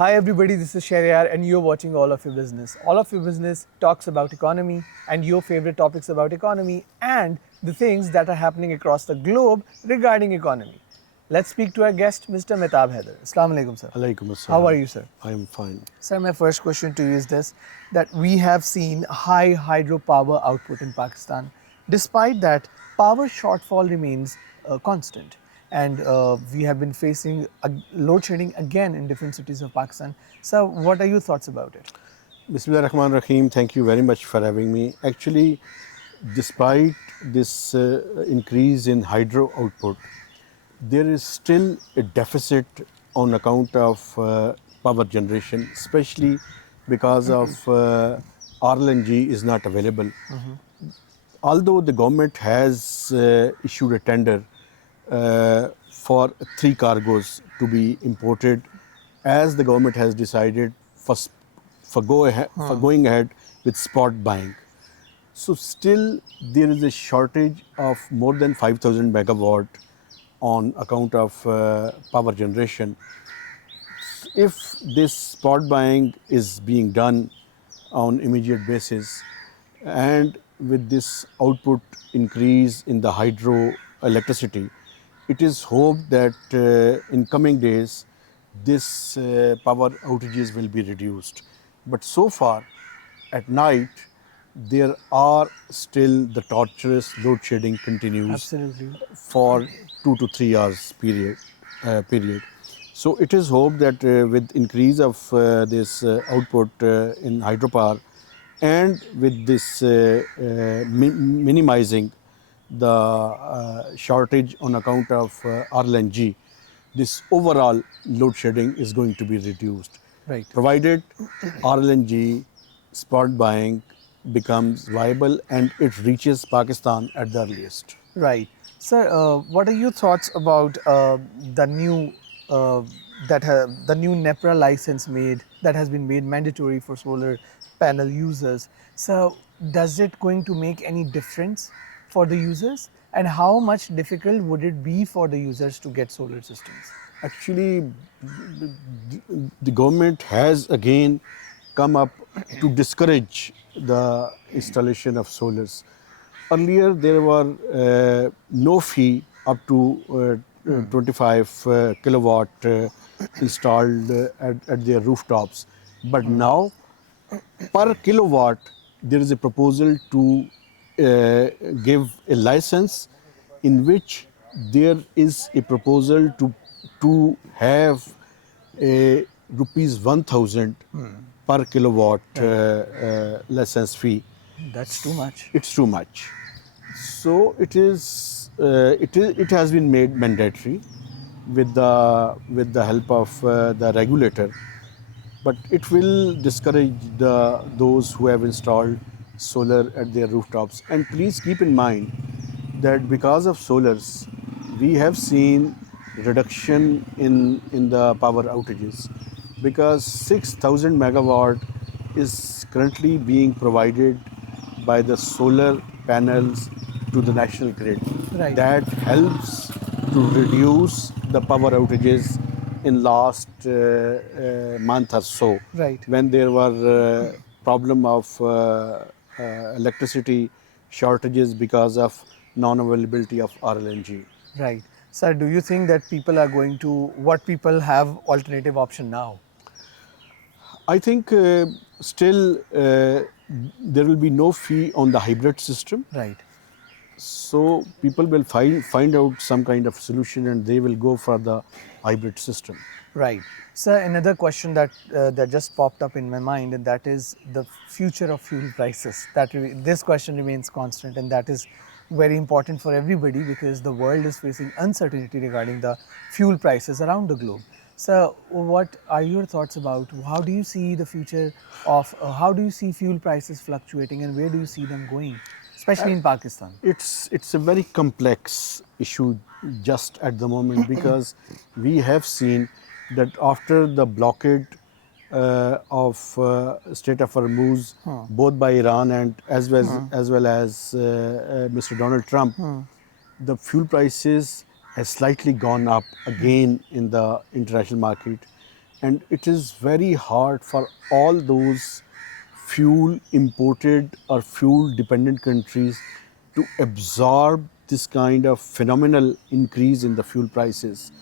Hi everybody, this is Shariar and you're watching All of Your Business. All of Your Business talks about economy and your favorite topics about economy and the things that are happening across the globe regarding economy. Let's speak to our guest, Mr. Mehtab Haider. Assalamu alaikum, sir. Alaikum How are assalam. you, sir? I am fine. Sir, my first question to you is this, that we have seen high hydropower output in Pakistan. Despite that, power shortfall remains constant. And we have been facing a load shedding again in different cities of Pakistan. So, what are your thoughts about it? Bismillah Rahman Rahim. Thank you very much for having me. Actually, despite this increase in hydro output, there is still a deficit on account of power generation, especially because of RLNG is not available. Although the government has issued a tender for 3 cargoes to be imported, as the government has decided for going ahead with spot buying. So still there is a shortage of more than 5,000 megawatt on account of power generation. If this spot buying is being done on immediate basis, and with this output increase in the hydro electricity, it is hoped that in coming days this power outages will be reduced. But so far at night there are still the torturous load shedding continues Absolutely. for 2 to 3 hours period. So it is hoped that with increase of this output in hydropower and with this minimizing the shortage on account of RLNG, this overall load shedding is going to be reduced. Right. Provided RLNG spot buying becomes viable and it reaches Pakistan at the earliest. Right. Sir, what are your thoughts about the new the new NEPRA license made that has been made mandatory for solar panel users? So, does it going to make any difference for the users? And how much difficult would it be for the users to get solar systems? Actually, the government has again come up to discourage the installation of solars. Earlier, there were no fee up to 25 kilowatt installed at their rooftops. But now, per kilowatt, there is a proposal to give a license in which there is a proposal to have a rupees 1,000 per kilowatt license fee. That's too much. It's too much. So it has been made mandatory with the help of the regulator, but it will discourage those who have installed solar at their rooftops. And please keep in mind that because of solars, we have seen reduction in the power outages, because 6,000 megawatt is currently being provided by the solar panels to the national grid. Right. That helps to reduce the power outages in last month or so, Right. when there were problem of electricity shortages because of non-availability of RLNG. Right. Sir, do you think that people are going to, what people have alternative option now? I think still there will be no fee on the hybrid system. Right. So people will find out some kind of solution and they will go for the hybrid system. Right. Sir, another question that just popped up in my mind, and that is the future of fuel prices. This question remains constant, and that is very important for everybody because the world is facing uncertainty regarding the fuel prices around the globe. So, what are your thoughts about how do you see the future of how do you see fuel prices fluctuating, and where do you see them going, especially in Pakistan? It's a very complex issue just at the moment, because we have seen that after the blockade of Strait of Hormuz, both by Iran and as well as Mr. Donald Trump, the fuel prices has slightly gone up again in the international market. and it is very hard for all those fuel imported or fuel dependent countries to absorb this kind of phenomenal increase in the fuel prices.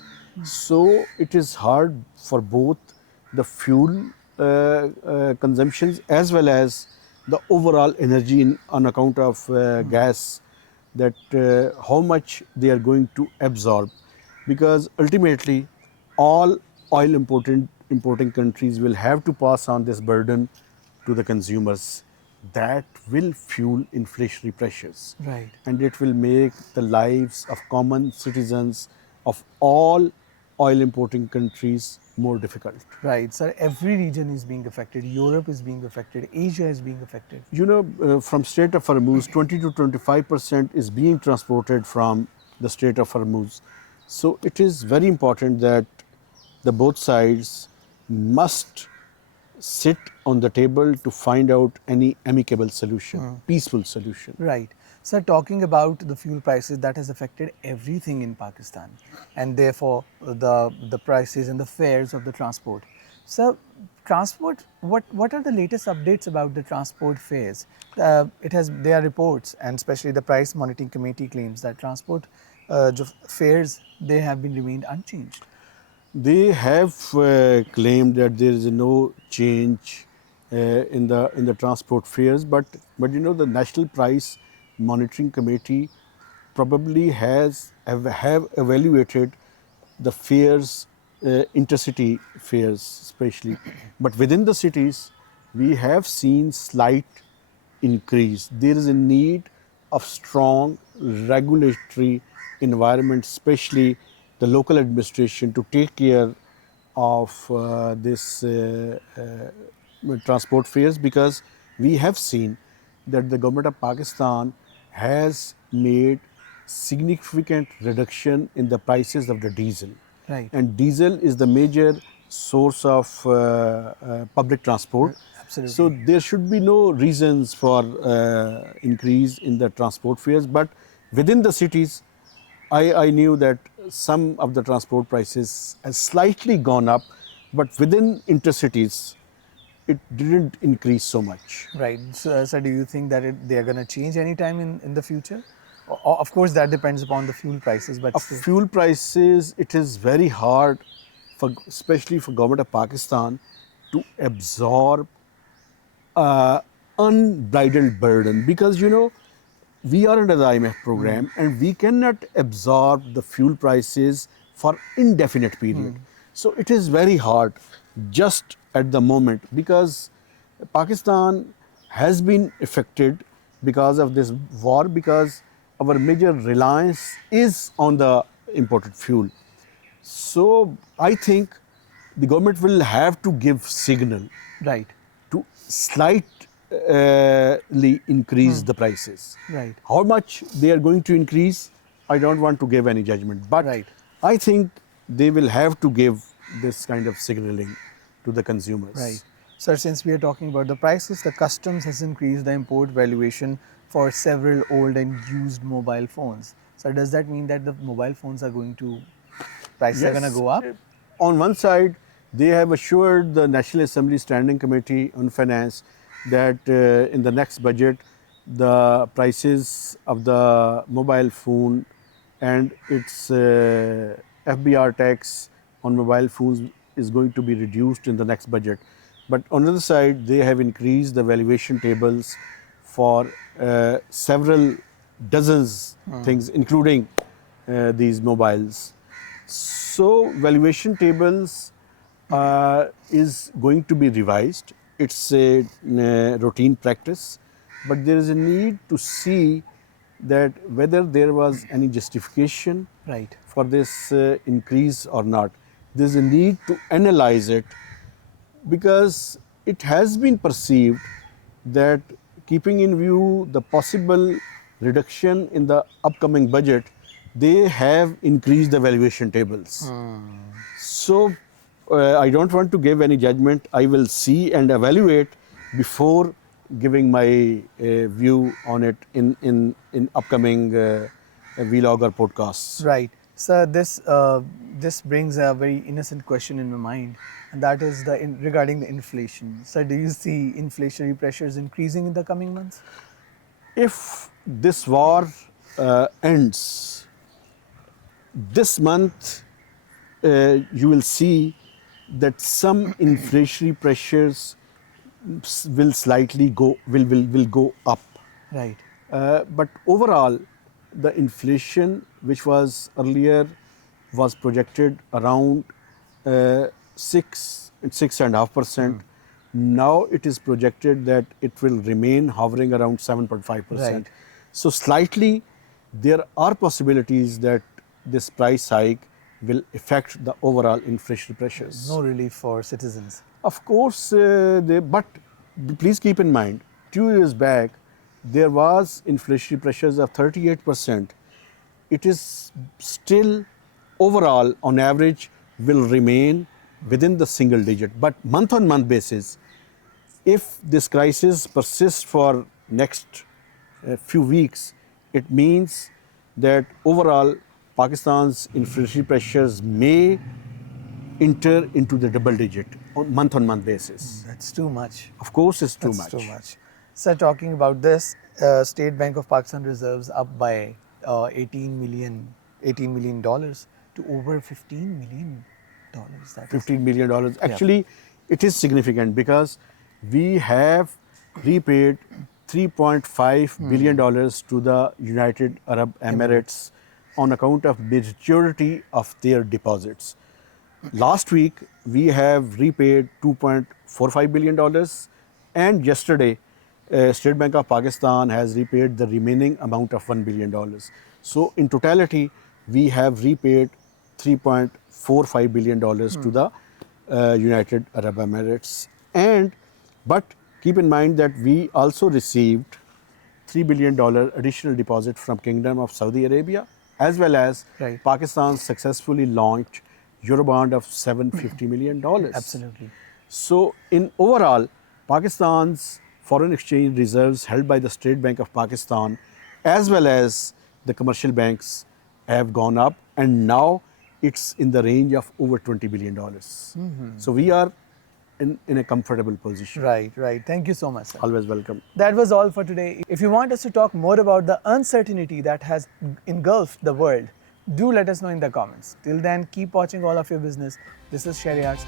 So it is hard for both the fuel consumptions as well as the overall energy on account of gas, that how much they are going to absorb, because ultimately all oil importing countries will have to pass on this burden to the consumers. That will fuel inflationary pressures, Right. and it will make the lives of common citizens of all oil importing countries more difficult. Right. So every region is being affected. Europe is being affected. Asia is being affected. You know, from Strait of Hormuz, 20 to 25% is being transported from the Strait of Hormuz. So it is very important that the both sides must sit on the table to find out any amicable solution, peaceful solution. Right. So talking about the fuel prices, that has affected everything in Pakistan, and therefore the prices and the fares of the transport. So transport, what are the latest updates about the transport fares? There are reports, and especially the Price Monitoring Committee claims that transport fares, they have been remained unchanged. They have claimed that there is no change in the transport fares, but you know, the National Price Monitoring Committee probably have evaluated the fares, intercity fares especially, but within the cities we have seen slight increase. There is a need of strong regulatory environment, especially the local administration, to take care of this transport fares, because we have seen that the government of Pakistan has made significant reduction in the prices of the diesel. Right. And diesel is the major source of public transport. Absolutely. So there should be no reasons for increase in the transport fares. But within the cities, I knew that some of the transport prices has slightly gone up, but within intercities, it didn't increase so much. Right. So do you think that they are going to change anytime in the future? Of course, that depends upon the fuel prices, but Of still. fuel prices, it is very hard, for, especially for government of Pakistan, to absorb unbridled burden, because you know, we are under the IMF program and we cannot absorb the fuel prices for indefinite period. So it is very hard just at the moment, because Pakistan has been affected because of this war, because our major reliance is on the imported fuel. So I think the government will have to give signal Right. to slightly increase the prices. Right. How much they are going to increase, I don't want to give any judgment. But Right. I think they will have to give this kind of signaling to the consumers. Right. Sir, since we are talking about the prices, the customs has increased the import valuation for several old and used mobile phones. So does that mean that the mobile phones are going to, prices are going to Yes. go up? On one side, they have assured the National Assembly Standing Committee on Finance that in the next budget, the prices of the mobile phone and its FBR tax on mobile phones is going to be reduced in the next budget. But on the other side, they have increased the valuation tables for several dozens things, including these mobiles. So valuation tables is going to be revised. It's a routine practice, but there is a need to see that whether there was any justification Right. for this increase or not. There's a need to analyze it, because it has been perceived that, keeping in view the possible reduction in the upcoming budget, they have increased the valuation tables. So I don't want to give any judgment. I will see and evaluate before giving my view on it in upcoming vlog or podcasts. Right. Sir, this brings a very innocent question in my mind, and that is regarding the inflation. Sir, do you see inflationary pressures increasing in the coming months? If this war ends this month, you will see that some inflationary pressures will slightly will go up. Right. But overall, the inflation, which was earlier was projected around 6.5%, now it is projected that it will remain hovering around 7.5%. Right. So slightly, there are possibilities that this price hike will affect the overall inflationary pressures. No relief for citizens. Of course, but please keep in mind, 2 years back, there was inflationary pressures of 38%. It is still overall, on average, will remain within the single digit. But month on month basis, if this crisis persists for next few weeks, it means that overall Pakistan's inflationary pressures may enter into the double digit on month basis. That's too much. Of course, it's too That's much. too much. Sir, talking about this, State Bank of Pakistan reserves up by 18 million dollars to over 15 million dollars. That is, $15 million. Actually, it is significant because we have repaid $3.5 billion to the United Arab Emirates on account of maturity of their deposits. Last week, we have repaid $2.45 billion, and yesterday, State Bank of Pakistan has repaid the remaining amount of $1 billion. So, in totality, we have repaid $3.45 billion to the United Arab Emirates. But keep in mind that we also received $3 billion additional deposit from Kingdom of Saudi Arabia, as well as Right. Pakistan successfully launched Eurobond of $750 million. absolutely. So, in overall, Pakistan's foreign exchange reserves held by the State Bank of Pakistan, as well as the commercial banks, have gone up, and now it's in the range of over $20 billion. So, we are in a comfortable position. Right, right. Thank you so much, sir. Always welcome. That was all for today. If you want us to talk more about the uncertainty that has engulfed the world, do let us know in the comments. Till then, keep watching All of Your Business. This is Sherry Arts.